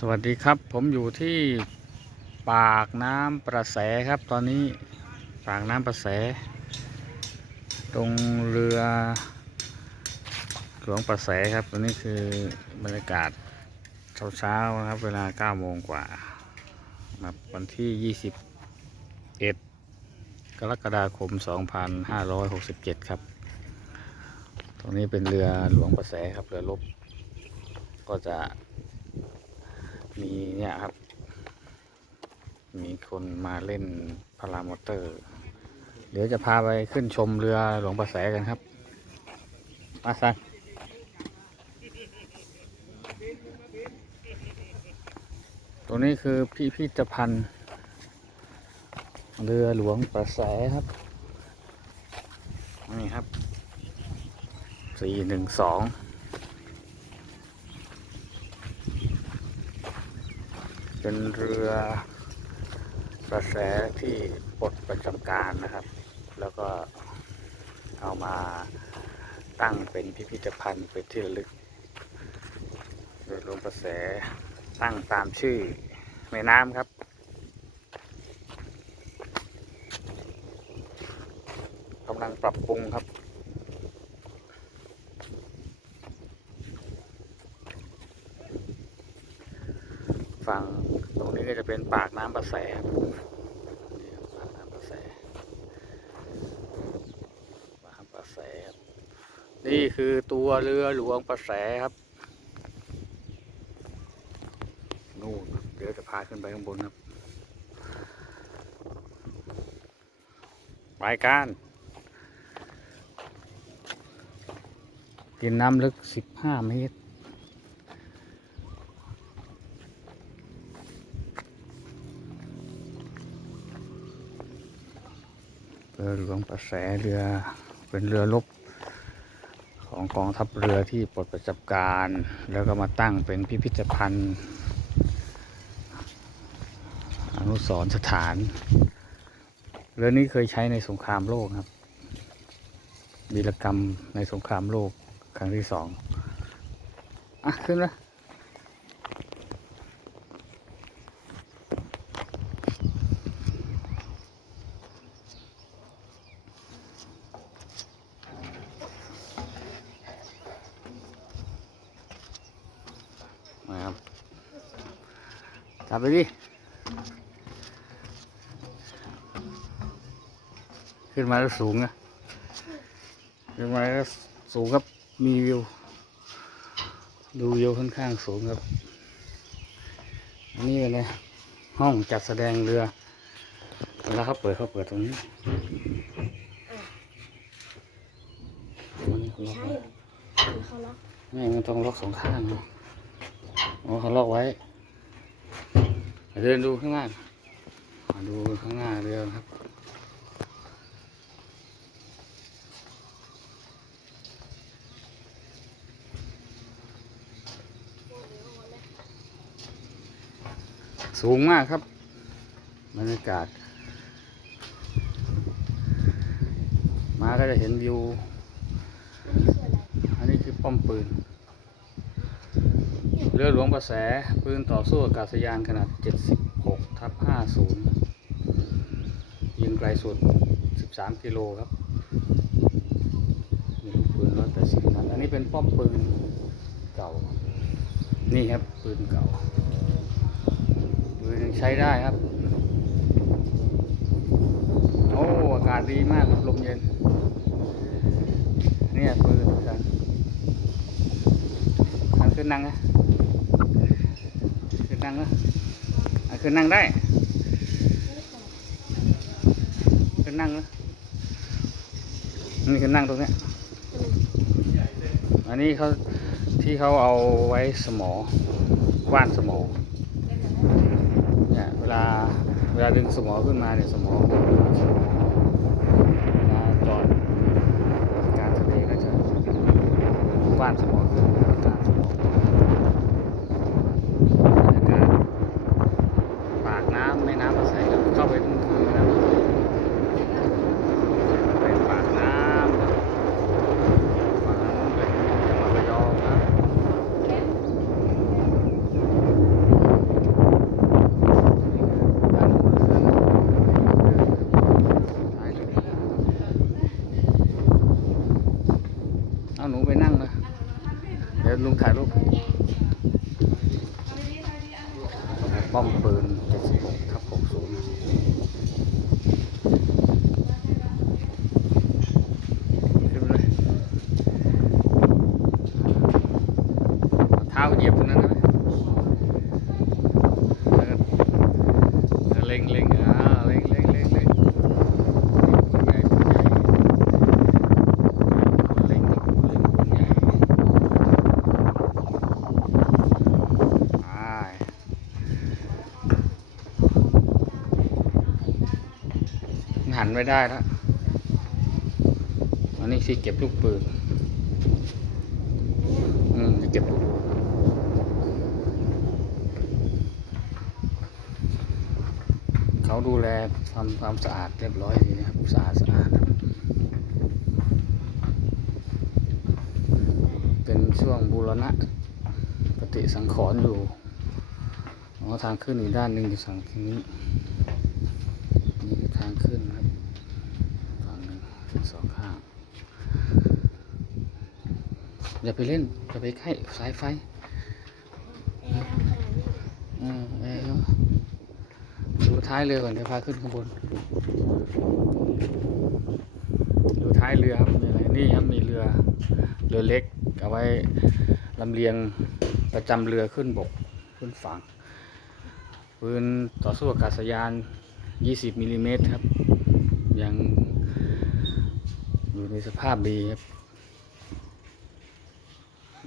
สวัสดีครับ ผมอยู่ที่ปากน้ำประแสครับ ตอนนี้ปากน้ำประแส ตรงเรือหลวงประแสครับตัวนี้คือบรรยากาศเช้าๆนะครับ เวลา 9 โมงกว่าครับวันที่ 21 กรกฎาคม 2567 ครับ ตรงนี้เป็นเรือหลวงประแสครับ เรือรบก็จะ มีเนี่ยครับ มีคนมาเล่นพารามอเตอร์ เดี๋ยวจะพาไปขึ้นชมเรือหลวงประแสกันครับมาสันตรงนี้คือพิพิธภัณฑ์ เรือหลวงประแสครับ นี่ครับสี่หนึ่งสอง เป็นเรือประแสที่ปลดประจำการนะครับ แล้วก็เอามาตั้งเป็นพิพิธภัณฑ์เป็นที่ระลึกเรือหลวงประแสตั้งตามชื่อแม่น้ำครับกำลังปรับปรุงครับ ฝั่งตรงนี้ก็จะเป็นปา กน้ำประแสครับนี่ครับปากน้ำประแสปากน้ำประแสครับนี่คือตัวเรือหลวงประแสครับนู่นเดี๋ยวจะพาขึ้นไปข้างบนครับไปกันกินน้ำลึก15เมตร รือหลวงประแสเรือเป็นเรือรบของกองทัพเรือที่ปลดประจำการ แล้วก็มาตั้งเป็นพิพิธภัณฑ์ อนุสรสถาน เรือนี้เคยใช้ในสงครามโลกครับวีรกรรมในสงครามโลกครั้งที่สองอะขึ้นนะม จับไปดิ ขึ้นมาแล้วสูงนะขึ้นมาแล้วสูงครับ มีวิว ดูวิวค่อนข้างสูงครับ อันนี้เป็นไงห้องจัดแสดงเรือ เวลาเขาเปิดเขาเปิดตรงนี้วันนี้เขาล็อกใช่ไว้เขาล็อกไม่มันต้องล็อกสองข้างเนาะอ๋อเขาล็อกไว้ เดินดูข้างหน้ามาดูข้างหน้าเรือครับ สูงมากครับบรรยากาศ มาก็จะเห็นวิว อันนี้คืออะไรอันนี้คือป้อมปืน เรือหลวงประแสปืนต่อสู้อากาศยานขนาด 76ทับ50 ยิงไกลสุด 13 กิโลครับ มีลูกปืนร้อยแปดสิบนัดอันนี้เป็นป้อมปืนเก่า นี่ครับ ปืนเก่า ปืนยังใช้ได้ครับ โอ้ อากาศดีมากครับลมเย็น เนี่ยปืนกันอันขึ้นนั่งนะ นั่งนะอันขึ้นนั่งได้ขึ้นนั่งนะนี่ขึ้นนั่งตรงนี้อันนี้เขาที่เขาเอาไว้สมอว่านสมอเนี่ยเวลาเวลาดึงสมอขึ้นมาเนี่ยสมอเวลาจอดการทะเลก็จะว่านสมอขึ้นแล้วกลางสมอบรรยากาศปากน้ำแม่น้ำประแสครับเข้าไปตรงคือแม่น้ำประแสเป็นปากน้ำฝั่งนั้นเป็นจังหวัดระยองครับ ลุงถ่ายรูปป้อมปืน76ทับ60ขึ้นไปเลยเอาเท้าเหยียบตรงนั้นนะเล็งเล็งอ่าเล็งเล็งเล็งเล็งปืนใหญ่ปืนใหญ่เล็งกับเล็งปืนใหญ่ ไปหันไม่ได้แล้วอันนี้สิเก็บลูกปืนอืมจะเก็บลูกเขาดูแลทำความสะอาดเรียบร้อยดีนะครับสะอาดสะอาดเป็นช่วงบูรณะปฏิสังขรณ์อยู่อ๋อทางขึ้นอีกด้านหนึ่งอยู่ฝั่งทางนี้นี่ทางขึ้นครับ ถึงสองข้าง อย่าไปเล่น อย่าไปใกล้สายไฟเออเออดูท้ายเรือก่อนเดี๋ยวพาขึ้นข้างบน ดูท้ายเรือครับมีอะไรนี่ครับมีเรือ เรือเล็กเอาไว้ลำเลียงประจำเรือขึ้นบกขึ้นฝั่งปืนต่อสู้อากาศยาน 20มิลลิเมตรครับ ยัง อยู่ในสภาพดีครับ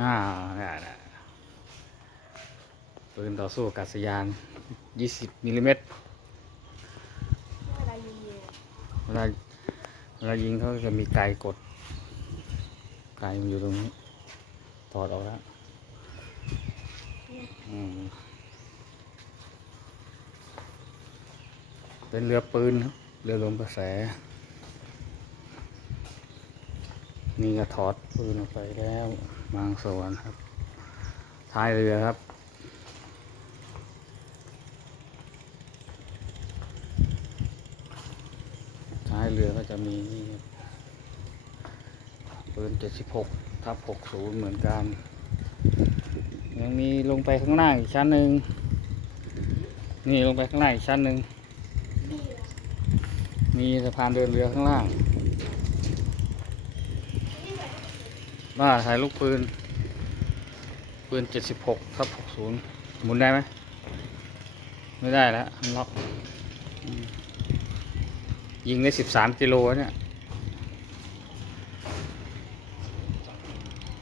อ่าได้ได้ปืนต่อสู้อากาศยาน 20มิลลิเมตรเวลายิเนี่ยเวลาเวลายิงเขาจะมีไกกด ไกมันอยู่ตรงนี้ ถอดออกแล้วเป็นเรือปืนครับเรือลมกระแส นี่ก็ถอดปืนออกไปแล้วบางส่วนครับ ท้ายเรือครับ ท้ายเรือก็จะมีนี่ครับปืน76ทับ60เหมือนกัน ยังมีลงไปข้างล่างอีกชั้นหนึ่งนี่ลงไปข้างล่างอีกชั้นหนึ่งมีสะพานเดินเรือข้างล่าง บ้าถ่ายลูกปืน ปืน 76ทับ60 หมุนได้ไหม ไม่ได้แล้วอันล็อก ยิงได้ 13 กิโลเนี่ย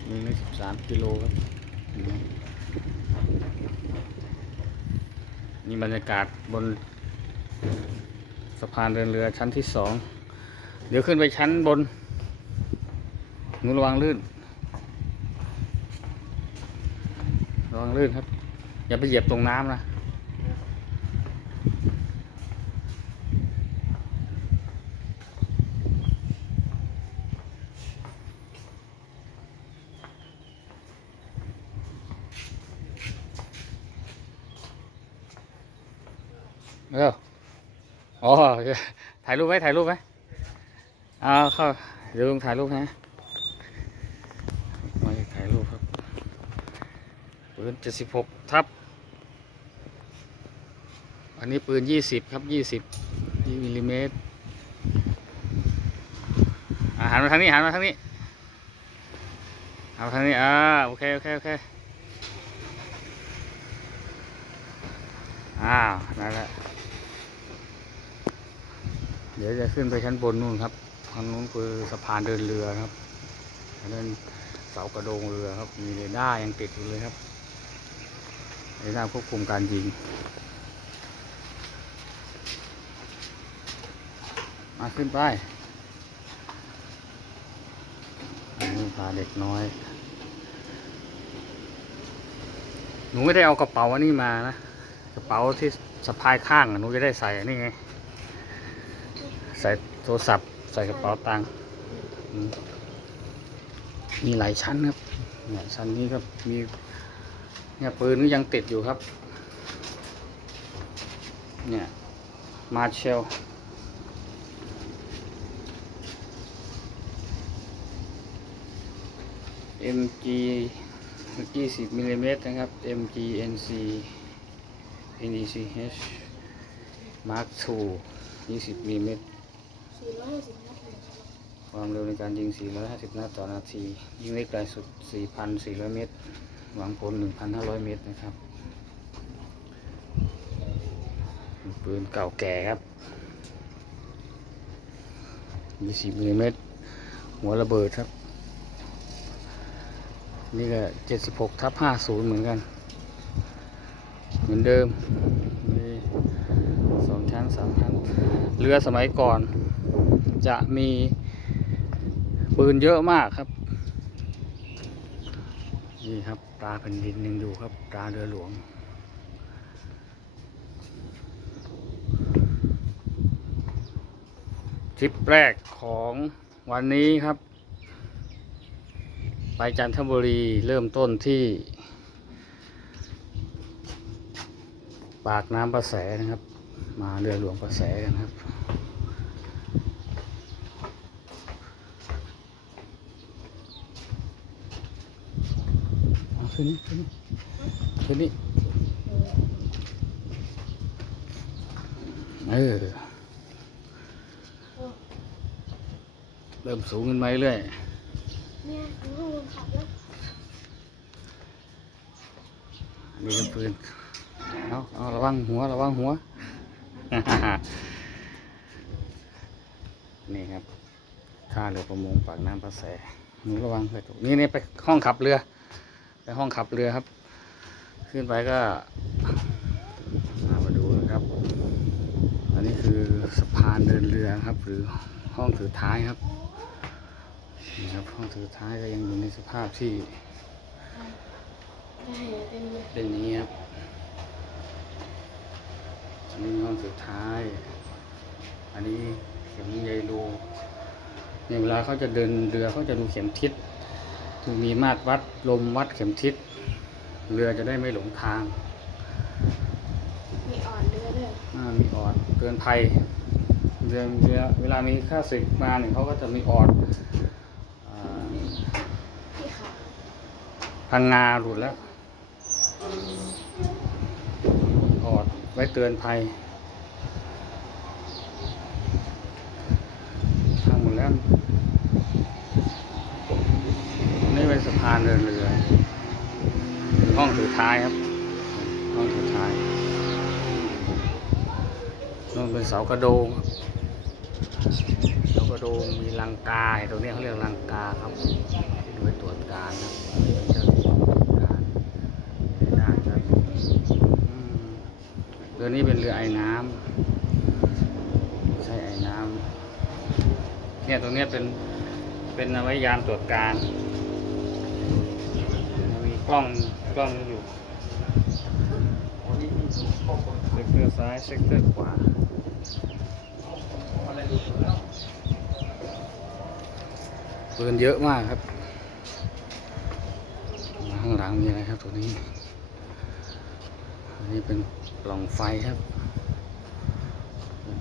ยิงได้ 13 กิโลครับ นี่บรรยากาศบนสะพานเดินเรือชั้นที่สอง เดี๋ยวขึ้นไปชั้นบนหนูระวังลื่น ระวังลื่นครับ อย่าไปเหยียบตรงน้ำนะเอออ๋อโอเคถ่ายรูปไหมถ่ายรูปไหมเอาเข้าเดี๋ยวลุงถ่ายรูปนะมาถ่ายรูปครับปื นเจ็ดสิบหกทับ อันนี้ปืนยี่สิบครับยี่สิบยี่มิลลิเมตรอะหันมาทางนี้หันมาทางนี้หันมาทางนี้ อ่า โอเค โอเค โอเค อ้าว นั่นแหละ เดี๋ยวจะขึ้นไปชั้นบนนู่นครับ ทางนู้นคือสะพานเดินเรือครับอันนั้นเสากระโดงเรือครับ มีเรดาร์ยังติดอยู่เลยครับ เรดาร์ควบคุมการยิง มาขึ้นไปอันนี้พาเด็กน้อย หนูไม่ได้เอากระเป๋าอันนี้มานะ กระเป๋าที่สะพายข้างหนูจะได้ใส่อันนี้ไง ใส่โทรศัพท์ ใส่กระเป๋าตังค์มีหลายชั้นครับเนี่ยชั้นนี้ก็มี เนี่ยปืนก็ยังติดอยู่ครับ เนี่ย มาเชล MG 20มิลลิเมตรนะครับ MGNC NECH Mark II 20มิลลิเมตรสี่ร้อยห้าสิบนัดเลยความเร็วในการยิง 450 นัดต่อนาที ยิงได้ไกลสุด 4,400 เมตร หวังผล 1,500 เมตรนะครับ ปืนเก่าแก่ครับ 20มิลลิเมตร หัวระเบิดครับ นี่ก็ 76ทับ50 เหมือนกัน เหมือนเดิมมีสองชั้นสามชั้น เรือสมัยก่อนจะมีปืนเยอะมากครับ นี่ครับ ตราแผ่นดินยังอยู่ครับตราเรือหลวง ทริปแรกของวันนี้ครับ ไปจันทบุรีเริ่มต้นที่ ปากน้ำประแสนะครับ มาเรือหลวงประแสกันครับ เอาขึ้นนี่ขึ้นนี่ขึ้นนี่เออเริ่มสูงขึ้นมาเรื่อยเนี่ยถึงห้องลงขับแล้วอันนี้เป็นปืนเอาเอาระวังหัวระวังหัว นี่ครับท่าเรือประมงปากน้ำประแสหนูระวังไปตกนี่นี่ไปห้องขับเรือ ไปห้องขับเรือครับ ขึ้นไปก็มามาดูนะครับ อันนี้คือสะพานเดินเรือครับ หรือห้องถือท้ายครับนี่ครับห้องถือท้ายก็ยังอยู่ในสภาพที่ได้เต็มเลยเป็นอย่างนี้ครับอันนี้ห้องสุดท้าย อันนี้เข็มใยรูเนี่ยเวลาเขาจะเดินเรือเขาจะดูเข็มทิศคือ มีมาตรวัดลมวัดเข็มทิศเรือจะได้ไม่หลงทาง มีอ่อนเรือด้วยอ่ามีออดเตือนภัยเรือเรือเวลามีค่าศึกมาเนี่ยเขาก็จะมีออดอ่าที่ขาพังงาหลุดแล้วออดไว้เตือนภัยทำหมดแล้ว นี่เป็น สะพานเดินเรือห้องสุดท้ายครับ ห้องสุดท้ายนู่นเป็นเสากระโดงเสากระโดงมีลังกาตรงนี้เขาเรียกลังกาครับที่หน่วยตรวจการครับเป็นเจ้าที่ตรวจการครับเรือนี้เป็นเรือไอ้น้ำใช่ไอ้น้ำเนี่ยตรงนี้เป็นเป็นเอาไว้ยามตรวจการ ล้องกล้องอยู่เซกเตอร์ซ้ายเซกเตอร์ขวาปืนเยอะมากครับ มาข้างหลังมีอะไรครับตัวนี้อันนี้เป็นปล่องไฟครับ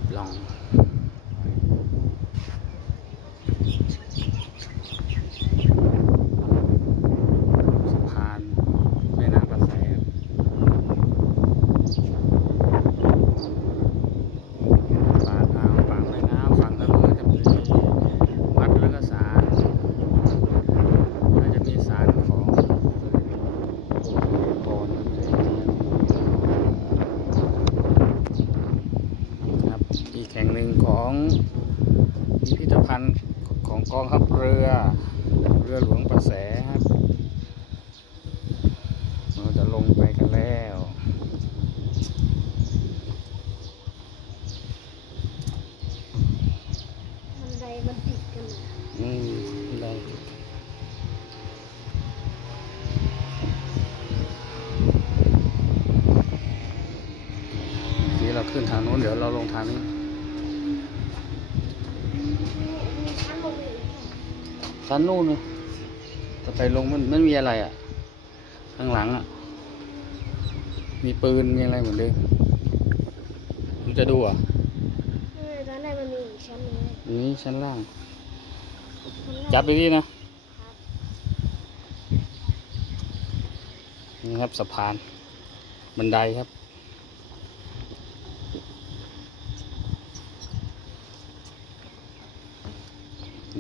ปล่อง สะพานแม่น้ำประแสครับปากอ่าวปากแม่น้ำฝั่งทางโน้นจะมีวัดแล้วก็ศาลแล้วจะมีศาลของโบนครับอีกแห่งหนึ่งของ พิพิธภัณฑ์ของกองทัพเรือ เรือหลวงประแสครับ เราจะลงไปกันแล้ว มันไดมันติดกันเลย อืมได้ทีเราขึ้นทางโน้นเดี๋ยวเราลงทางนี้ มีชั้นลงไปอีก ชั้นนู้นเลยจะไปลงมันมันมีอะไรอะ ข้างหลังอะ มีปืนมีอะไรเหมือนเดิมมันจะดูอะเออตอนแรกมันมีอีกชั้นหนึงเลยอันนี้ชั้นล่างชั้นแรกจับไปที่นะครับนี่ครับสะพาน บันไดครับ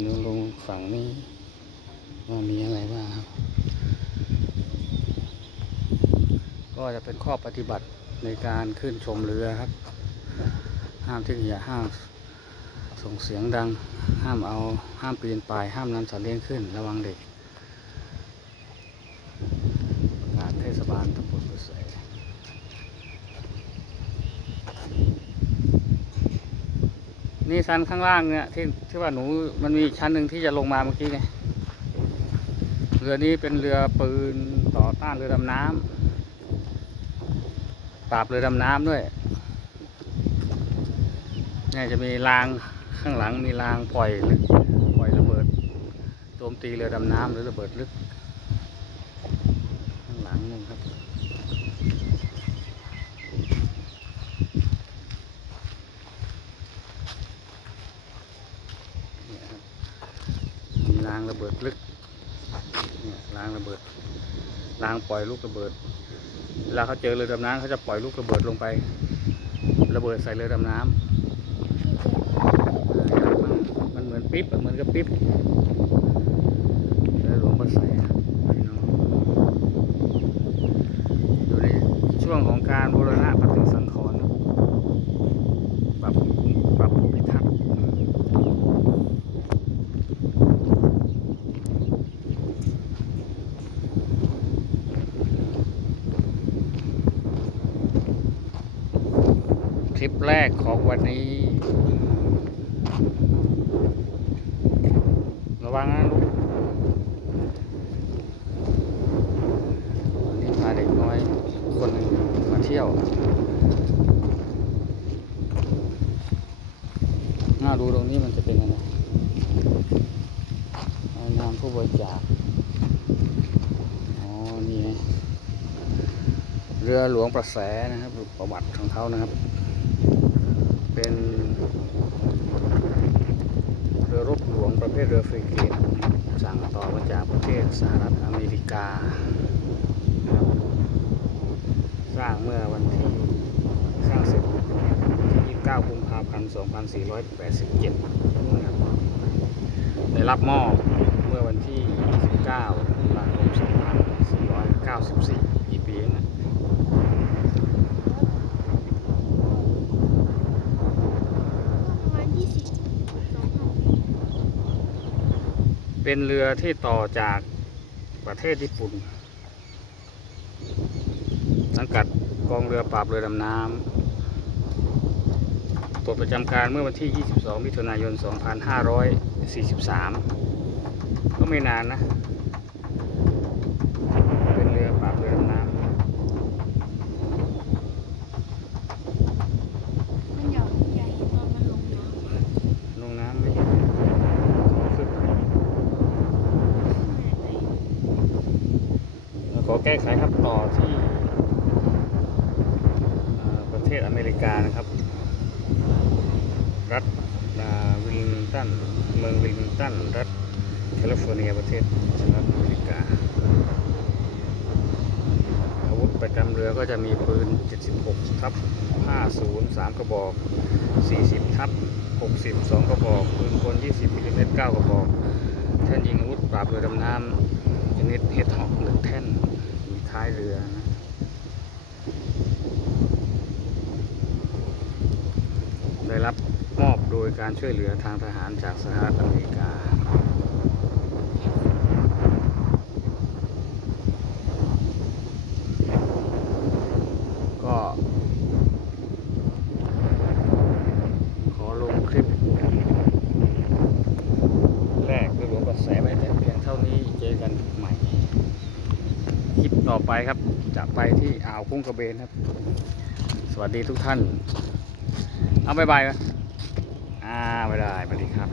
ดูลง ฝั่งนี้ว่ามีอะไรบ้างครับ ก็จะเป็นข้อปฏิบัติในการขึ้นชมเรือครับ ห้ามที่อย่าห้ามส่งเสียงดัง ห้ามเอาห้ามปีนป่าย ห้ามนำสัตว์เลี้ยงขึ้น ระวังเด็กประกาศเทศบาลตำบลกุเสย นี่ชั้นข้างล่างเนี่ยที่ที่ว่าหนูมันมีชั้นหนึ่งที่จะลงมาเมื่อกี้ไงเรือนี้เป็นเรือปืนต่อต้านเรือดำน้ำปราบเรือดำน้ำด้วยเนี่ยจะมีรางข้างหลังมีรางปล่อยปล่อยระเบิดโจมตีเรือดำน้ำหรือระเบิดลึก ข้างหลังนู่นครับเนี่ยครับมี ระเบิดลึกเนี่ยรางระเบิดรางปล่อยลูกระเบิดเวลาเขาเจอเรือดำน้ำเขาจะปล่อยลูกระเบิดลงไป ระเบิดใส่เรือดำน้ำมันเหมือนปิ๊บเหมือนกับปิ๊บแล้วหลวงพ่อใส่อยู่ในช่วงของการบูรณะปฏิสังขรณ์ปรับปรับภูมิทัศนทริปแรกของ วันนี้ ระวังนะลูกวันนี้พาเด็กน้อยคนหนึ่งมาเที่ยว น่าดูตรงนี้มันจะเป็นอะไรนามผู้บริจาคอ๋อ นี่เรือหลวงประแสนะครับ ประวัติของเขานะครับ เป็นเรือรบหลวงประเภทเรือฟริเกตสั่งต่อมาจากประเทศสหรัฐอเมริกา สร้างเมื่อวันที่สร้างเสร็จที่9กุมภาพันธ์ 2487นะครับได้รับมอบเมื่อวันที่ 29ตุลาคม2494 กี่ปีนะมาณยี่สิบสองพัน เป็นเรือที่ต่อจากประเทศญี่ปุ่น สังกัดกองเรือปราบเรือดำน้ำปลดประจำการเมื่อวันที่ 22 มิถุนายน 2543 ก็ไม่นานนะ เป็นเรือปราบเรือดำน้ มันใหญ่ใหญ่ตอนมันลงน้ำลงน้ำไม่เห็นขึ้นไปำ ขอ แก้ไขครับต่อที่ประเทศอเมริกานะครับ รัฐอ่าวิลลิงตันเมืองวิลลิงตันรัฐแคลิฟอร์เนียประเทศสหรัฐอเมริกา อาวุธประจำเรือก็จะมีปืน 76 ทับ 50 3 กระบอก 40 ทับ 60 2 กระบอก ปืนกล 20มิลลิเมตร9กระบอกแท่นยิงอาวุธปราบเรือดำน้ำชนิดเฮดฮอกหนึ่งแท่น ท้ายเรือนะได้รับมอบโดยการช่วยเหลือทางทหารจากสหรัฐอเมริกา ก็ ขอลงคลิป แรกด้วยหลวงกระแสไว้แต่เพียงเท่านี้เจอกันใหม่ คลิปต่อไปครับ จะ ไปที่อ่าวคุ้งกระเบนครับ สวัสดีทุกท่าน เอาบายบายอ่าไม่ได้สวัสดีครับ